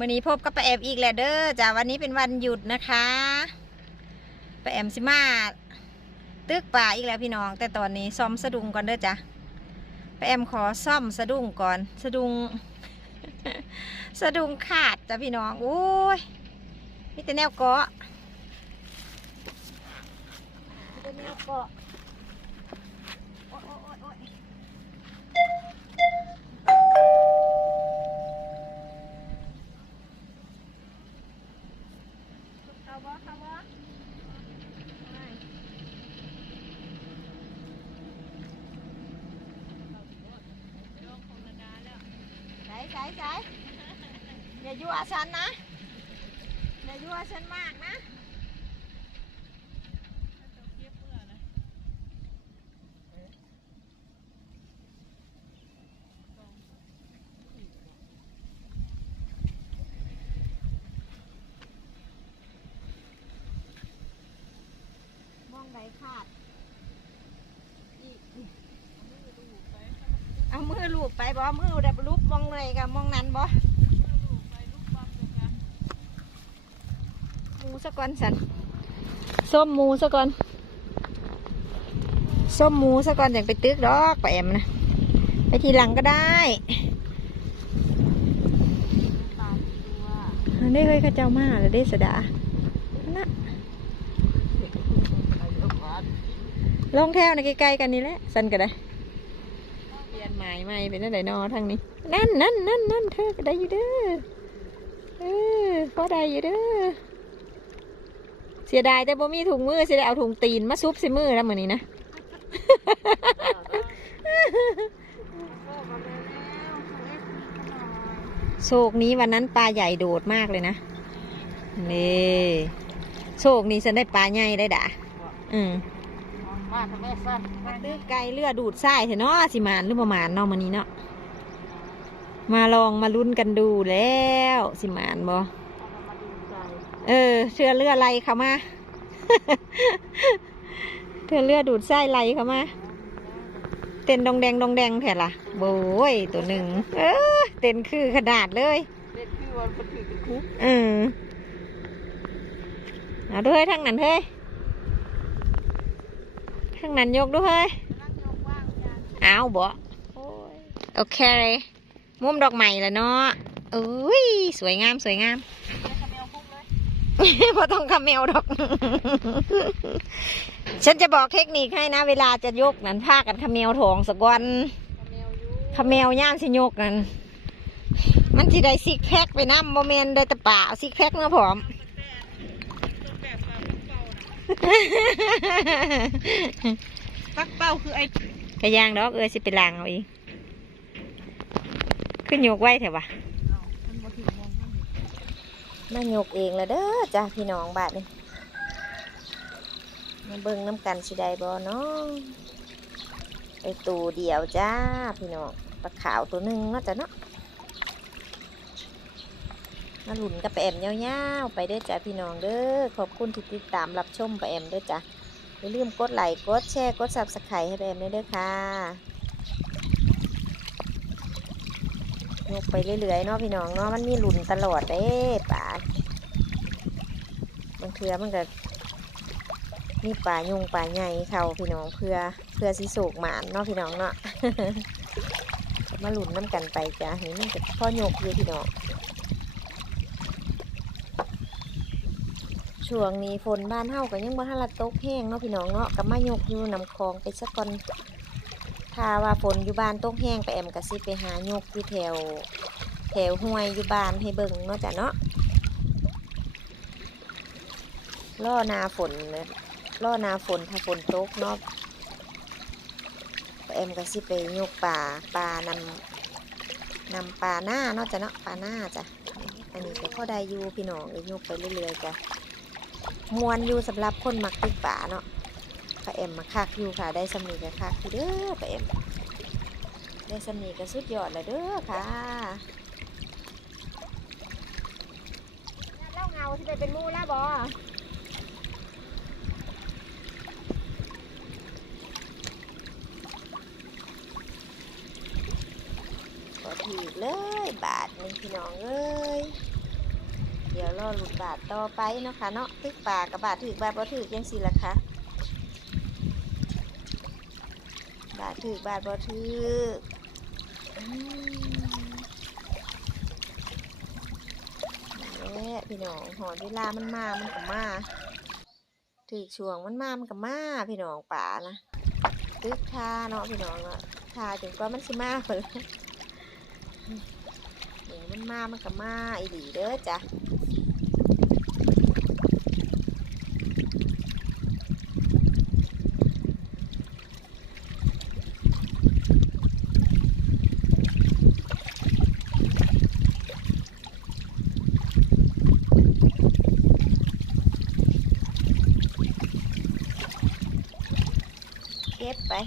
ดีค่ะพี่น้องวันนี้พบกับป้าแอมอีกแล้วเด้อจ้าวันนี้เป็นวันหยุดนะคะป้าแอมสิมาตึกป่าอีกแล้วพี่น้อง แต่ตอนนี้ซ่อมสะดุงก่อนเด้อจ้ะป้าแอมขอซ่อมสะดุงก่อน สะดุงสะดุงขาดจ้ะพี่น้องโอ้ยมีแต่แนวเกาะมีแต่แนวเกาะโอ๊ยโอ๊ยโอ๊ยโอ๊ย เข้าบ่เข้าบ่ใส่ใส่ใส่อย่ายั่ว ฉันนะอย่ายั่วฉันมากนะมองใดขาดอีกเอามือลูบไปบ่มือเดบลูบมองเลยกับมองนั้นบ่ หมูสะก่อนสันส้มหมูสะก่อนส้มหมูสะก่อนอย่างไปตึกดอกไปแอมนะไปทีหลังก็ได้อันนี้เฮ้ยข้าเจ้ามาแล้วได้สดานะลงแถวในใกล้ๆกันนี่แหละสันก็ได้เปลี่ยนหมายใหม่เป็นอะไรนอทางนี้ นั่นนั่นนั่นนั่นเธอก็ได้อยู่เด้อเออพอได้อยู่เด้อ เสียดายแต่บ่มีถุงมือเสียดายเอาถุงตีนมาซุบใส่มือแล้วเหมือนนี้นะโชคนี้วันนั้นปลาใหญ่โดดมากเลยนะนี่โชคนี้ฉันได้ปลาใหญ่ได้ด่ะอืมมาทำไมสั้นมาตื้อไกลเลือดูดไส้เถอะเนาะสิมานหรือประมาณเนาะมันนี้เนาะมาลองมาลุ้นกันดูแล้ว สิมานบอ เออ เชื่อเลือไหลเข้ามาเธอเลือดูดไส้ไหลเข้ามาเต้นดองแดงดองแดงแถละโบยตัวหนึ่งเออเต้นคือขนาดเลยเล่นคือวันปฏิกิคุกเออเอาด้วยทั้งนั้นเฮ้ยทั้งนั้นยกด้วยเฮ้ยนั่งยกว่างจานเอาบ่โอเคเลยมุมดอกใหม่แล้วเนาะอุ้ยสวยงามสวยงาม พอต้องคำแมวดอก ฉันจะบอกเทคนิคให้นะ เวลาจะยกนั้นพากันคำแมวทองสักวันกับแมวอยู่คำแมวย่ามสิยกนั้น มันสิได้ซิกแพคไปน้ำโมเมนได้แต่ป่าเอาซิกแพคมาผอมแบบปักเป้าคือไอ้กระยางดอกเออสิไปล้างเอาเองขึ้นยกไว้เถอะวะ มันมาถึงมองมัน มายกเองแล้วเด้อจ้าพี่น้องบาทนี่มาเบิ่งน้ำกันสิได้บ่เนาะไปตูเดียวจ้าพี่น้องปลาขาวตัวหนึ่งเนาจะเนาะมาหลุนกับแอมยาวๆไปเด้อจ้าพี่น้องเด้อขอบคุณที่ติดตามรับชมแอมเด้อจ้าอย่าลืมกดไลค์กดแชร์กดซับสไครต์ให้แอมด้วยเด้อค่ะ ยกไปเรื่อยๆเนาะพี่น้องเนาะมันมีหลุนตลอดเด้ป่าบางเทือมันก็มีป่ายุงป่าใหญ่เขาพี่น้องเพื่อเพื่อสิสูกหมานเนาะพี่น้องเนาะมาหลุนน้ำกันไปจ้ะนี่มันจะพ่อยกอยู่พี่น้องช่วงนี้ฝนบ้านเฮาก็ยังบ่ทันละตกแห้งเนาะพี่น้องเนาะก็มายกอยู่นำคลองไปสักก่อน ถ้าว่าฝนอยู่บ้านตกแห้งไปแอมก็สิไปหายกอยู่แถว แถวห้วยอยู่บ้านให้เบิ่งเนาะจ้ะเนาะล่อนาฝนเลยล่อนาฝนถ้าฝนตกเนาะเอ็มก็สิไปยกป่าป่านำนำป่าหน้าเนาะจ้ะเนาะป่าหน้าจ้ะอันนี้ก็พ่อได้อยู่พี่น้องเลยยกไปเรื่อยๆจ้ะมวนอยู่สำหรับคนมักติดป่าเนาะาเอ็มมาคักอยู่ค่ะ ได้สำนีกับคักอยู่เด้อป้าเอ็มได้สำนีก็สุดยอดเลยเด้อค่ะเล่าเงาที่ไปเป็นมู่แล้วบอขอที่เลยบาทนี่พี่น้องเอ้ยเดี๋ยวรอหลุดบาทต่อไปเนาะค่ะเนาะตึกป่ากับบาทถือบาทบ่ถือยังสิล่ะคะ บาทถือบาทบ่ถืออืมนั่นแหละพี่น้องหอนเวลามันมา มันก็มาถือช่วงมันมา มันก็มา พี่น้องป่านะตึกทาเนาะพี่น้องเนาะทาจนกว่ามันสิมาเพิ่นนี่มันมา มันก็มาอีหลีเด้อจ้ะ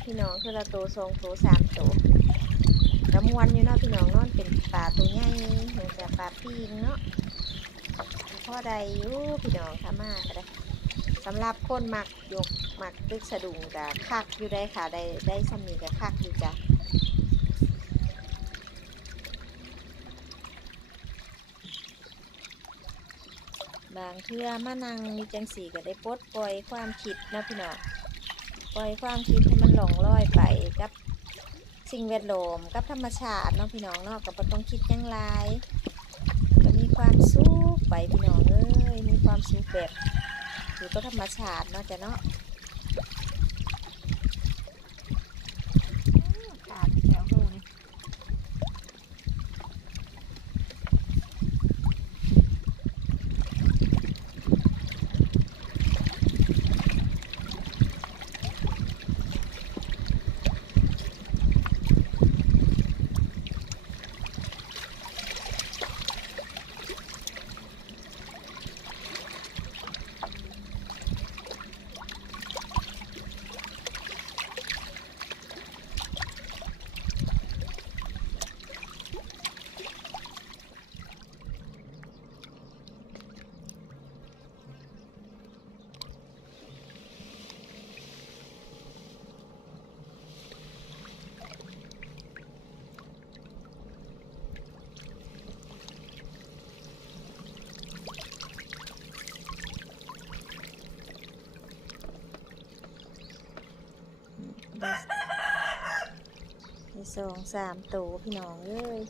พี่น้องคือละตัวสองตัวสามตัวกระมวนอยู่เนาะพี่น้องนาะเป็นปลาตัวใหญ่เหมือนกับปลาปิงเนาะพ่อใดอยู่พี่น้องค่ะมากก็ได้สำหรับคนมักยกมักตึกสะดุงกับคักอยู่ได้ค่ะได้ได้สำนีกับคักอยู่จ้ะบางเทื่อมานั่งอยู่จังสีก็ได้ปลดปล่อยความคิดนาะพี่น้อง ปล่อยความคิดให้มันหลงลอยไปกับสิ่งแวดล้อมกับธรรมชาติน้องพี่น้องเนาะก็บ่ต้องคิดยังหลายก็มีความสุขไปพี่น้องเอ้ยมีความสุขแบบอยู่กับธรรมชาติเนาะจ้ะเนาะ ขาดแถวหูนี่ ได้ได้ สองสามตัวพี่น้องเลย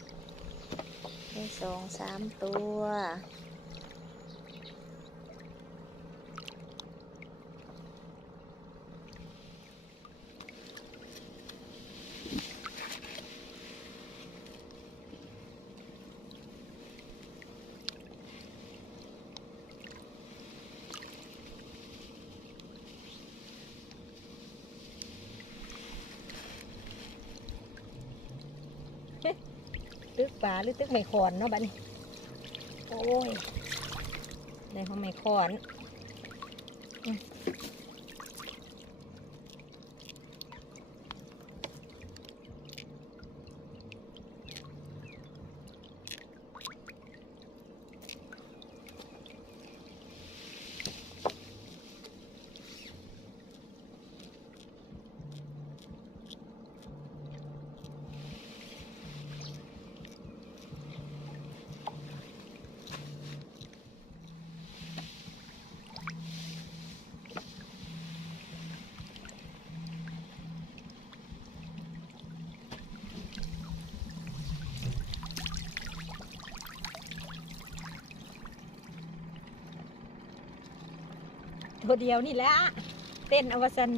ได้สองสามตัว ตึกปลาหรือตึกไม้ขอนเนาะบ้านี้ โอ้ยได้ของไม้ขอน อืมตัวเดียวนี่แหละเต้นอวสัน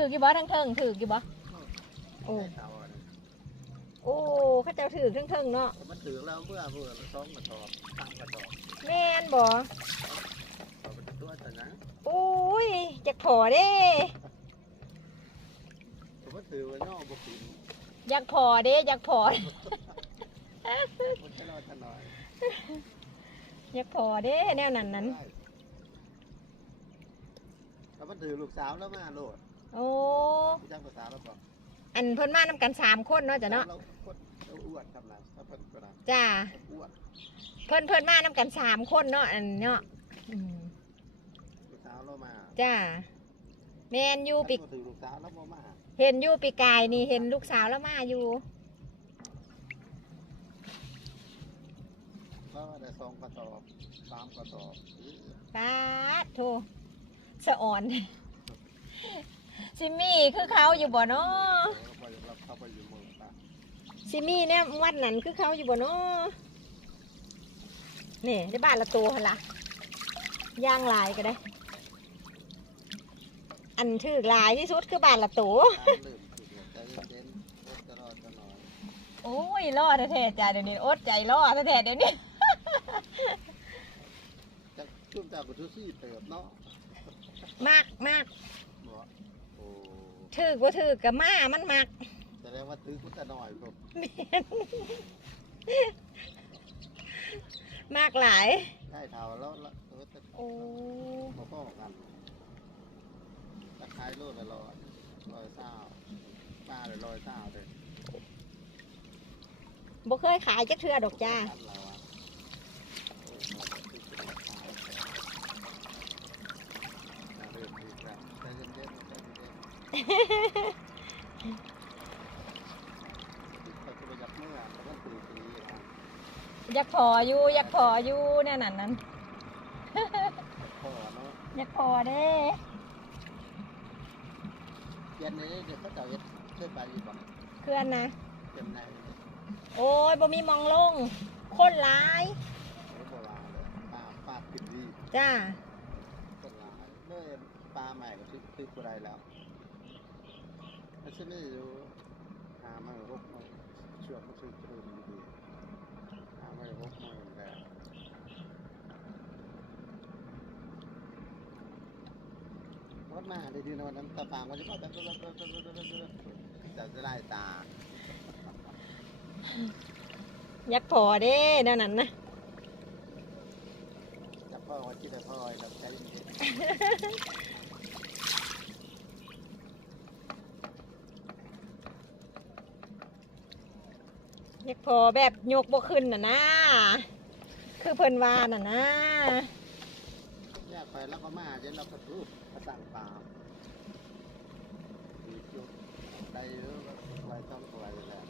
ถือกี่บ่ทั้งเทิงถือกี่บ่โอ้เสาอะนะโอ้เขาเจ้าถือทั้งเทิงเนาะมันถือแล้วเมื่อเมื่อสองกระสอบสามกระสอบแม่นบ่เอาไปตัวแต่นะโอ้ยจักพอเด้ผมก็ถือไว้นอกบุกินอยากพอเด้อยากพอมันจะรอดจะหน่อยอยากพอเด้แนวนั้นนั้นได้แล้วมันถือลูกสาวแล้วมาโลด โอ้พี่จ้างลูกสาวแล้วบอกอันเพิ่นมานำกันสามคนเนาะจ้ะเนาะเราคนเราอ้วนทำไรถ้าเพิ่นก็ได้จ้าอ้วนเพิ่นเพิ่นมานำกันสามคนเนาะอันเนาะอืมลูกสาวเรามาจ้าแมนอยูปีถ้าบ่ถือลูกสาวแล้วบ่มา เห็นอยูปีกายนี่เห็นลูกสาวแล้วมาอยู่เพราะว่าได้สองกระสอบสามกระสอบป้าดโทสะอ่อน ซิมี่คือเขาอยู่บ่เนาะเออไปรับเข้าไปอยู่เมืองตาซิมี่เนี่ยวัดนั้นคือเขาอยู่บ่เนาะนี่ได้บ้านละตัวหั่นละย่างหลายก็ได้ อันถือหลายที่สุดคือบ้านละตัวตามลืมถึงใจเย็นๆอดจะรอดจะหน่อยโอ้ยรอดแท้ๆจ้าเดี๋ยวนี้อดใจรอดแท้ๆเดี๋ยวนี้จะชุ่มจากบุตรซี่เติบเนาะมากมากบ่โอ้ ถือว่าถือกับมามันมากแสดงว่าตื้อกุตะหน่อยผมมากหลายได้เท่าแล้วละเออแต่โอ้บ่พ่อกันตะไคร้โลดละร้อยร้อยเศร้าป้าเลยร้อยเศร้าเลยบ่เคยขายจักเทื่อดอกจ้า อันเราอะโอ้ยมาตื้อกุตะหน่อยน่าเริ่มดีแล้วใจเย็นๆใจเย็นๆที่เขาจะไปจับเมื่ อยากพออยู่อยากพออยู่แน่นั่นนั้นอยากพอเด้เย็นนี้เดี๋ยวเขาจะเฮ็ดเชื่อนไปอยู่ก่อนเคลื่อนนะเต็มในเลยโอ้ยบ่มีมองลงคนหลายโอ้โบราณเลยปลาปลาปิดดีจ้าคนร้ายเมื่อปลาใหม่ก็ซื้อซื้อกูได้แล้ว อาชินี่อยู่หามาหกมาช่วยมันซื้อตรุนดีหามาหกมาแล้ววัดมาดีดีนะวันนั้นตาปางวันนี้ก็จะจะจะจะจะจะจะจะจะได้ตายักพอเด้เดี๋ยวนั้นนะจะพ่อวันที่แต่พ่อแบใจเย็น อยากพอแบบยกบ่ขึ้นน่ะนะ คือเพิ่นว่าน่ะนะแยกไปแล้วก็มาเย็นเราก็ทุบกระสังปลาดีจุดได้เยอะก็ไว้ต้องไว้แล้ว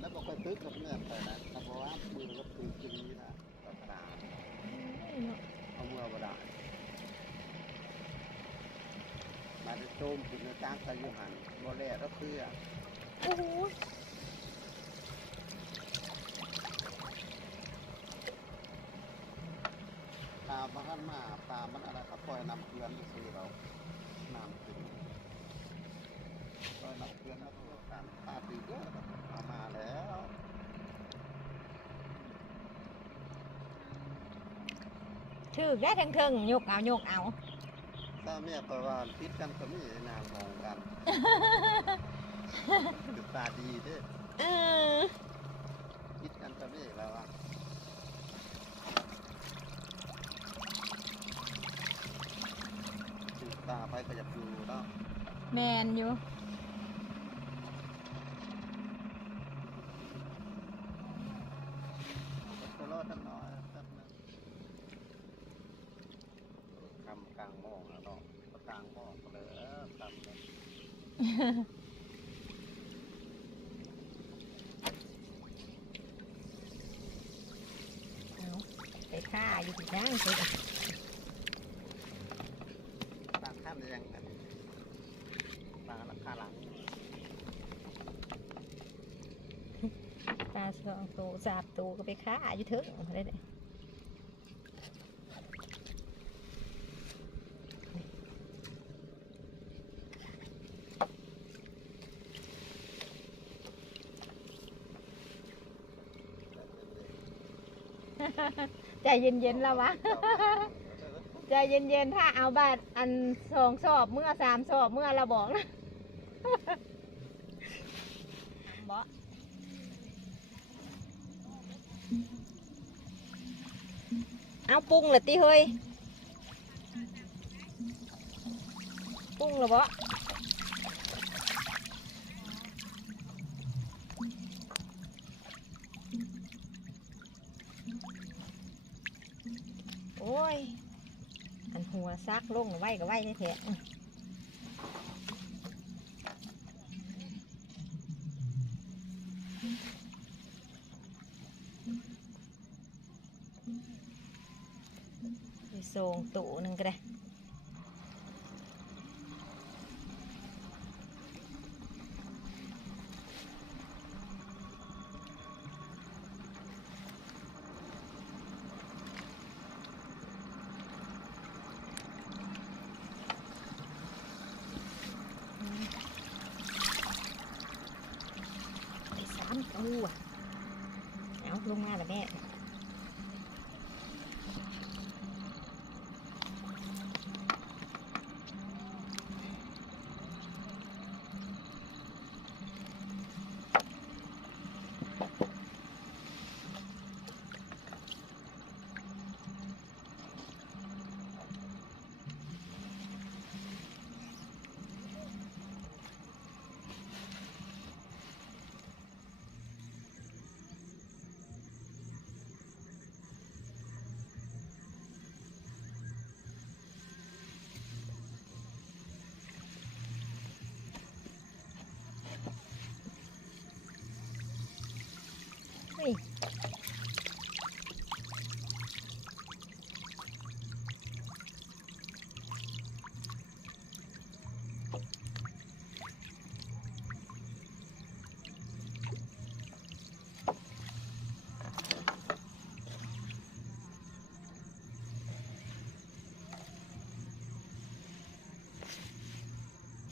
แล้วก็ไปตึกกับเนี่ยไปนะแต่เพราะว่ามือก็ตึกจีนะตัดนาเอามือมาได้มาจะโจมถึงในจ้างไปยุหันโมเล่ก็เพื่อโอ้โห ปลาบ้านมาปลามันอะไรครับปล่อยนำเกลือนซื้อเราน้ำถึงปล่อยนำเกลือนแล้วก็การปลาตีเยอะเอามาแล้วถือได้ทั้งเทิงยกเอายกเอาถ้าเมียแปลว่าพิษกันก็มีนางมองกันคือตาดีเด้อ เออ พิษกันก็มีแล้วอะคือ ตาไปก็อยากดูเนาะแมนอยู่ก็รอดตั้งน้อยตั้งนึงกำกลางหมองแล้วเนาะกลางหมองก็เลยเออกำเลยเอาไปฆ่าอยู่ที่นั่งสิ มันยังกันปาหลักคาหลังปาสองตัวสามตัวก็ไปค้าอยู่เถอะได้เลยใจเย็นๆแล้ววะ ใจเย็นๆ ถ้าเอาบาทอันสองสอบเมื่อสามสอบเมื่อเราบอกนะบอเอาปรุงเลยติเฮ้ยปรุงหรอบอกอ้ย อันหัวซัก ลงไว้ก็ไว้แท้ๆอื้ส่งตู่หนึ่งก็ได้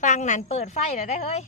ฟังนั้นเปิดไฟแล้วได้เฮ้ย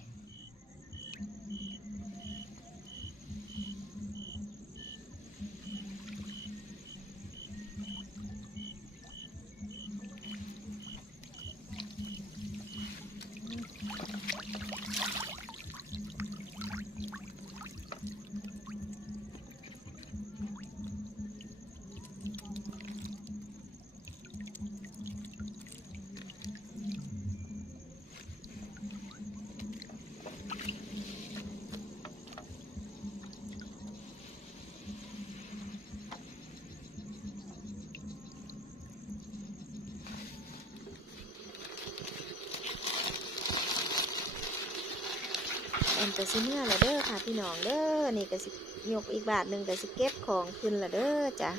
ก็สิเมื่อละเด้อค่ะพี่น้องเด้อนี่ก็สิยกอีกบาทหนึ่งก็สิเก็บของขึ้นละเด้อจ้ะ